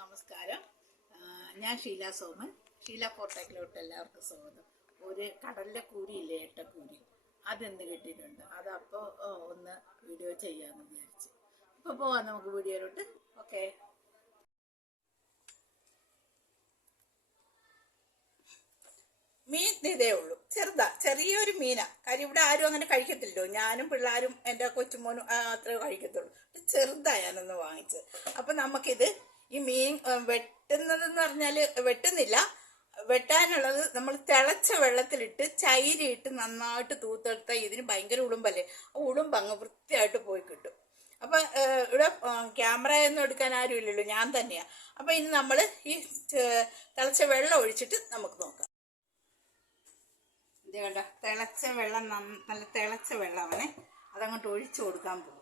നമസ്കാരം. ഞാൻ ഷീല സോമൻ. ഷീല ഫോട്ടോക്കിലോട്ട് എല്ലാവർക്കും സ്വാഗതം. ഒരു കടലിലെ കൂരിയില്ലേ ഏട്ടക്കൂരി അതെന്ത് കിട്ടിയിട്ടുണ്ട്? അതപ്പോൾ ഒന്ന് വീഡിയോ ചെയ്യാമെന്ന് വിചാരിച്ചു. അപ്പോൾ പോവാം നമുക്ക് വീഡിയോയിലോട്ട്. ഓക്കെ. മീൻ ഇതേ ഉള്ളൂ. ചെറുതാ ചെറിയൊരു മീനാ. കാര്യം ഇവിടെ ആരും അങ്ങനെ കഴിക്കത്തില്ലോ ഞാനും പിള്ളേരും എന്റെ കൊച്ചുമോനും അത്ര കഴിക്കത്തുള്ളൂ. ചെറുതാ ഞാനൊന്ന് വാങ്ങിച്ചത്. അപ്പം നമുക്കിത് ഈ മീൻ വെട്ടുന്നത് വെട്ടുന്നതെന്ന് പറഞ്ഞാൽ വെട്ടുന്നില്ല. വെട്ടാനുള്ളത് നമ്മൾ തിളച്ച വെള്ളത്തിലിട്ട് ചൈരിയിട്ട് നന്നായിട്ട് തൂത്തെടുത്താൽ ഇതിന് ഭയങ്കര ഉളുമ്പല്ലേ. ആ ഉളുമ്പ് അങ്ങ് വൃത്തിയായിട്ട് പോയി കിട്ടും. അപ്പൊ ഇവിടെ ക്യാമറയൊന്നും എടുക്കാൻ ആരും ഇല്ലല്ലോ ഞാൻ തന്നെയാ. അപ്പൊ ഇനി നമ്മൾ ഈ തിളച്ച വെള്ളം ഒഴിച്ചിട്ട് നമുക്ക് നോക്കാം. ഇത് കണ്ടോ? തിളച്ച വെള്ളം നല്ല തിളച്ച വെള്ളമാണ് അതങ്ങോട്ട് ഒഴിച്ചു കൊടുക്കാൻ പോകും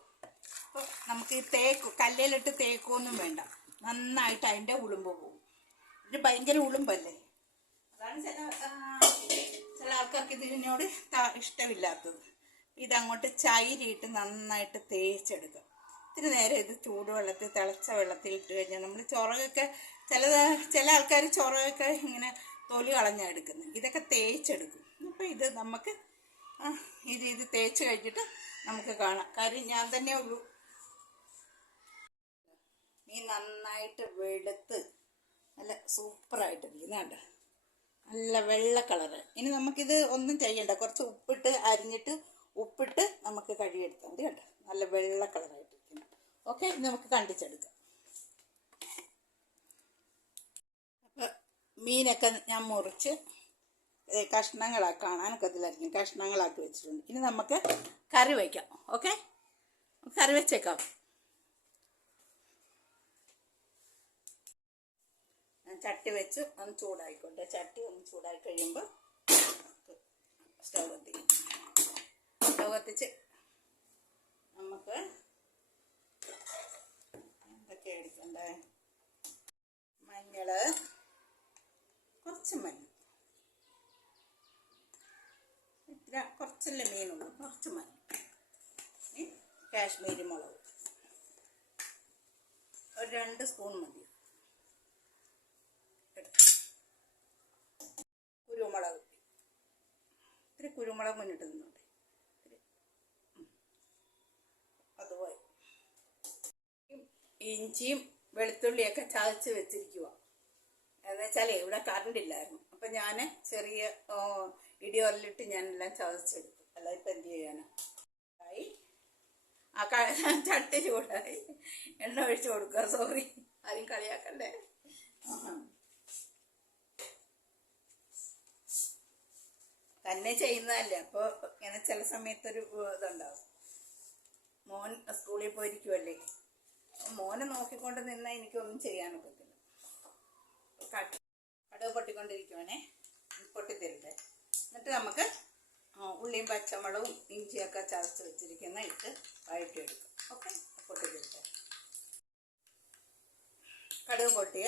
അപ്പോൾ നമുക്ക് ഈ തേക്ക് കല്ലിലിട്ട് തേക്കൊന്നും വേണ്ട. നന്നായിട്ട് അതിന്റെ ഉളുമ്പ് പോകും. ഇത് ഭയങ്കര ഉളുമ്പല്ലേ? അതാണ് ചില ചില ആൾക്കാർക്ക് ഇതിനോട് ഇഷ്ടമില്ലാത്തത്. ഇതങ്ങോട്ട് ചൈരിയിട്ട് നന്നായിട്ട് തേച്ചെടുക്കുക. ഇത്തിരി നേരം ഇത് ചൂടുവെള്ളത്തിൽ തിളച്ച വെള്ളത്തിൽ ഇട്ട് കഴിഞ്ഞാൽ നമ്മൾ ചൊറകൊക്കെ ചില ചില ആൾക്കാർ ചൊറകൊക്കെ ഇങ്ങനെ തൊലി കളഞ്ഞാണ് എടുക്കുന്നത് ഇതൊക്കെ തേച്ചെടുക്കും. അപ്പോൾ ഇത് നമുക്ക് ഇത് ഇത് തേച്ച് കഴിഞ്ഞിട്ട് നമുക്ക് കാണാം. കാര്യം ഞാൻ തന്നെ ഉള്ളൂ മീൻ നന്നായിട്ട് വെളുത്ത് നല്ല സൂപ്പറായിട്ട് ഇരിക്കുന്നുണ്ട് നല്ല വെള്ള കളറ്. ഇനി നമുക്കിത് ഒന്നും ചെയ്യണ്ട. കുറച്ച് ഉപ്പിട്ട് അരിഞ്ഞിട്ട് ഉപ്പിട്ട് നമുക്ക് കഴുകിയെടുത്താൽ മതി കേട്ടോ നല്ല വെള്ള കളറായിട്ടിരിക്കുന്നു ഓക്കെ ഇത് നമുക്ക് കണ്ടിച്ചെടുക്കാം. അപ്പോൾ മീനൊക്കെ ഞാൻ മുറിച്ച് കഷ്ണങ്ങളാക്കി കാണാനൊക്കെ ഇതിലായിരിക്കും കഷ്ണങ്ങളാക്കി വെച്ചിട്ടുണ്ട്. ഇനി നമുക്ക് കറി വയ്ക്കാം. ഓക്കെ? കറി വെച്ചേക്കാം. ചട്ടി വെച്ച് ഒന്ന് ചൂടായിക്കോട്ടെ. ചട്ടി ഒന്ന് ചൂടായി കഴിയുമ്പോൾ സ്റ്റൗ കത്തിക്കും. സ്റ്റൗ കത്തിച്ച് നമുക്ക് എന്തൊക്കെ എടുക്കണ്ടേ? മഞ്ഞൾ കുറച്ച് മഞ്ഞൾ ഇത്ര കുറച്ചല്ലേ മീനുള്ളൂ കുറച്ച് മഞ്ഞൾ കാശ്മീരി മുളക്. ഒരു രണ്ട് സ്പൂൺ മതി കുരുമുളക് ഇത്തിരി കുരുമുളക് മുന്നിട്ട് നിന്നോട്ടെ അതുപോലെ ഇഞ്ചിയും വെളുത്തുള്ളിയൊക്കെ ചതച്ച് വെച്ചിരിക്കുക എന്ന് വെച്ചാലേ ഇവിടെ കറണ്ട് ഇല്ലായിരുന്നു. അപ്പം ഞാൻ ചെറിയ ഇടിയോറിലിട്ട് ഞാനെല്ലാം ചതച്ചെടുത്തു. അല്ലാതെ ഇപ്പം എന്ത് ചെയ്യാനാ? ആയി ആ ക- ചട്ടി ചൂടായി. എണ്ണ ഒഴിച്ച് കൊടുക്കുക സോറി ആരും കളിയാക്കണ്ടേ? തന്നെ ചെയ്യുന്നതല്ലേ? അപ്പോൾ ഇങ്ങനെ ചില സമയത്തൊരു ഇതുണ്ടാവും. മോൻ സ്കൂളിൽ പോയിരിക്കുമല്ലേ മോനെ നോക്കിക്കൊണ്ട് നിന്നാൽ എനിക്കൊന്നും ചെയ്യാനൊക്കത്തില്ല കട്ട്- കടുക് പൊട്ടിക്കൊണ്ടിരിക്കുവാണേ. പൊട്ടിത്തരട്ടെ. എന്നിട്ട് നമുക്ക് ഉള്ളിയും പച്ചമുളകും ഇഞ്ചിയൊക്കെ ചതച്ച് വെച്ചിരിക്കുന്ന ഇട്ട് വഴറ്റിയെടുക്കും. ഓക്കെ? പൊട്ടിത്തരട്ടെ. കടുക് പൊട്ടിയ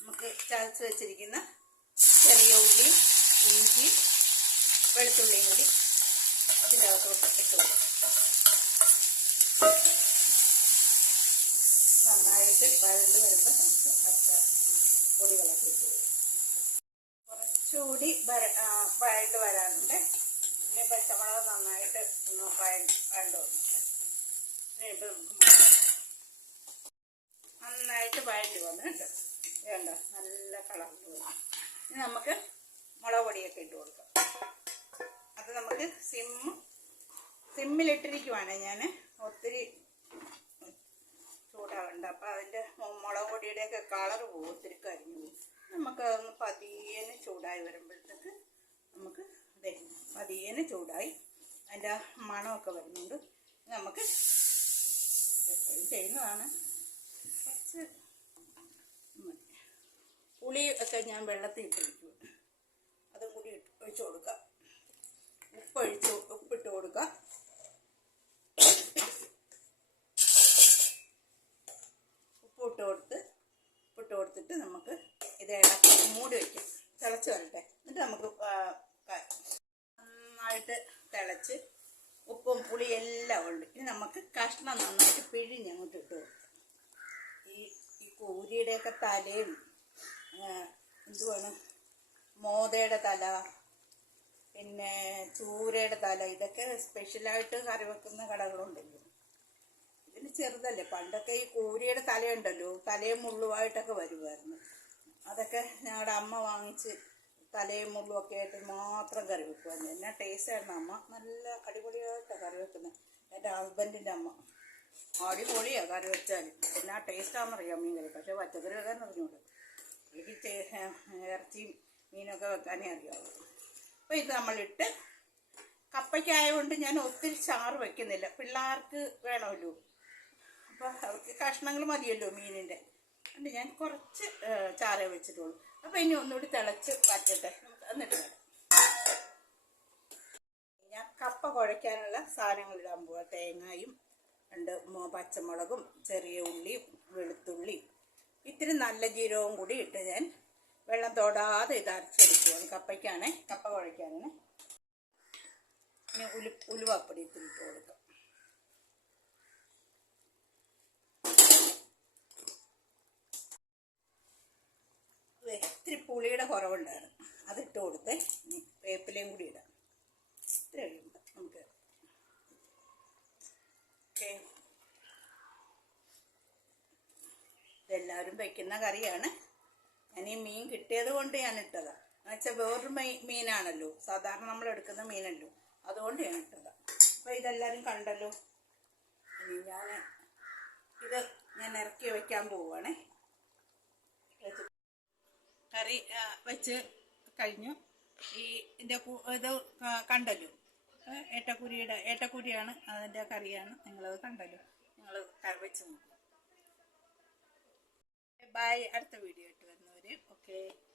നമുക്ക് ചതച്ച് വെച്ചിരിക്കുന്ന ചെറിയ ഉള്ളി ഇഞ്ചിയും വെളുത്തുള്ളിയും കൂടി അതിന്റെ അകത്തോട്ട് ഇട്ട് കൊടുക്കും. നന്നായിട്ട് വഴണ്ട് വരുമ്പോൾ നമുക്ക് അച്ച പൊടികളൊക്കെ ഇട്ട് കൊടുക്കും. കുറച്ചുകൂടി വര വഴണ്ട് വരാനുണ്ട്. ഇനി പച്ചമുളക് നന്നായിട്ട് ഒന്ന് വഴണ്ട് വന്നിട്ട് ഇനിയിപ്പോൾ നമുക്ക് നന്നായിട്ട് വഴണ്ടി വന്നിട്ടുണ്ട്. വേണ്ട നല്ല കളർ നമുക്ക് മുളക് പൊടിയൊക്കെ ഇട്ട് കൊടുക്കാം. അത് സിമ്മ് സിമ്മിലിട്ടിരിക്കുവാണ് ഞാൻ ഒത്തിരി ചൂടാവുണ്ട്. അപ്പം അതിന്റെ മുളക് പൊടിയുടെയൊക്കെ കളർ പോകും ഒത്തിരി കരിഞ്ഞു പോകും നമുക്ക് അതൊന്ന് പതിയേനെ ചൂടായി വരുമ്പോഴത്തേക്ക് നമുക്ക് അതെ പതിയേനെ ചൂടായി അതിന്റെ മണമൊക്കെ വരുന്നുണ്ട്. നമുക്ക് എപ്പോഴും ചെയ്യുന്നതാണ്. കുറച്ച്. പുളി ഒക്കെ ഞാൻ വെള്ളത്തിൽ ഇട്ടിരിക്കും അതും കൂടി ഇട്ട് ഒഴിച്ചു കൊടുക്കാം. ഉപ്പൊഴിച്ച് ഉപ്പിട്ട് കൊടുക്കുക. ഉപ്പിട്ട് കൊടുത്ത് ഉപ്പിട്ട് കൊടുത്തിട്ട് നമുക്ക് ഇത് ഇളക്കി മൂടി വയ്ക്കാം തിളച്ച് വരട്ടെ. എന്നിട്ട് നമുക്ക് നന്നായിട്ട് തിളച്ച് ഉപ്പും പുളി എല്ലാം ഉണ്ട് ഇനി നമുക്ക് കഷ്ണം നന്നായിട്ട് പിഴിഞ്ഞ് അങ്ങോട്ട് ഇട്ട് ഈ ഈ കോരിയുടെയൊക്കെ തലയും എന്തുവാണ്? മോതയുടെ തല പിന്നെ ചൂരയുടെ തല ഇതൊക്കെ സ്പെഷ്യലായിട്ട് കറി വെക്കുന്ന കടകളുണ്ടല്ലോ. ഇതിന് ചെറുതല്ലേ പണ്ടൊക്കെ ഈ കൂരിയുടെ തലയുണ്ടല്ലോ തലയും മുള്ളുമായിട്ടൊക്കെ വരുമായിരുന്നു അതൊക്കെ ഞങ്ങളുടെ അമ്മ വാങ്ങിച്ച് തലയും മുള്ളും ഒക്കെ ആയിട്ട് മാത്രം കറി വെക്കുമായിരുന്നു എന്നാ ടേസ്റ്റായിരുന്നു അമ്മ നല്ല അടിപൊളിയായിട്ടാണ് കറി വെക്കുന്നത് എന്റെ ഹസ്ബൻഡിന്റെ അമ്മ. അടിപൊളിയാണ് കറി വെച്ചാൽ എന്നാ ടേസ്റ്റാണെന്നറിയാം മീൻ കറി പക്ഷേ പച്ചക്കറി വെക്കാൻ അറിഞ്ഞൂടെ എനിക്ക് ഇറച്ചിയും മീനൊക്കെ വെക്കാനേ അറിയാവൂ. അപ്പോൾ ഇത് നമ്മളിട്ട് കപ്പയ്ക്കായതുകൊണ്ട് ഞാൻ ഒത്തിരി ചാറ് വെക്കുന്നില്ല. പിള്ളേർക്ക് വേണമല്ലോ. അപ്പോൾ അവർക്ക് കഷ്ണങ്ങൾ മതിയല്ലോ മീനിന്റെ അതുകൊണ്ട് ഞാൻ കുറച്ച് ചാറേ വെച്ചിട്ടുള്ളൂ. അപ്പോൾ ഇനി ഒന്നുകൂടി തിളച്ച് പറ്റട്ടെ നമുക്ക് എന്നിട്ട് ഞാൻ കപ്പ കുഴയ്ക്കാനുള്ള സാധനങ്ങൾ ഇടാൻ പോവാ. തേങ്ങയും രണ്ട് പച്ചമുളകും ചെറിയ ഉള്ളിയും വെളുത്തുള്ളിയും. ഇത്തിരി നല്ല ജീരകവും കൂടി ഇട്ട് ഞാൻ വെള്ളം തോടാതെ ഇത് അരച്ചെടുക്കുവാണ്. കപ്പയ്ക്കാണേ കപ്പ കുഴയ്ക്കാനാണ്. ഇനി ഉലു ഉലുവാപ്പൊടി ഇട്ടിട്ട് ഇട്ട് കൊടുക്കാം. ഇത്തിരി പുളിയുടെ കുറവുണ്ടായിരുന്നു. അതിട്ട് കൊടുത്ത്. വേപ്പിലയും കൂടി ഇടാം. ഇത്ര നമുക്ക് ഓക്കെ. ഇതെല്ലാവരും വയ്ക്കുന്ന കറിയാണ്. ഞാൻ മീൻ കിട്ടിയത് കൊണ്ട് ഞാൻ ഇട്ടതാണ് എന്നുവെച്ചാൽ വേറൊരു മീ മീനാണല്ലോ. സാധാരണ നമ്മൾ എടുക്കുന്ന മീനല്ലോ. അതുകൊണ്ട് ഞാൻ ഇട്ടത്. അപ്പോൾ ഇതെല്ലാവരും കണ്ടല്ലോ. ഇനി ഞാൻ ഇത് ഞാൻ ഇറക്കി വയ്ക്കാൻ പോവുകയാണേ കറി വെച്ച് കഴിഞ്ഞു. ഈ ഇതിന്റെ ഇത് കണ്ടല്ലോ. ഏട്ടക്കുരിയുടെ ഏട്ടക്കുരിയാണ് അതിന്റെ കറിയാണ്. നിങ്ങളത് കണ്ടല്ലോ. നിങ്ങൾ വെച്ച് നോക്കും. ബൈ അടുത്ത വീഡിയോ okay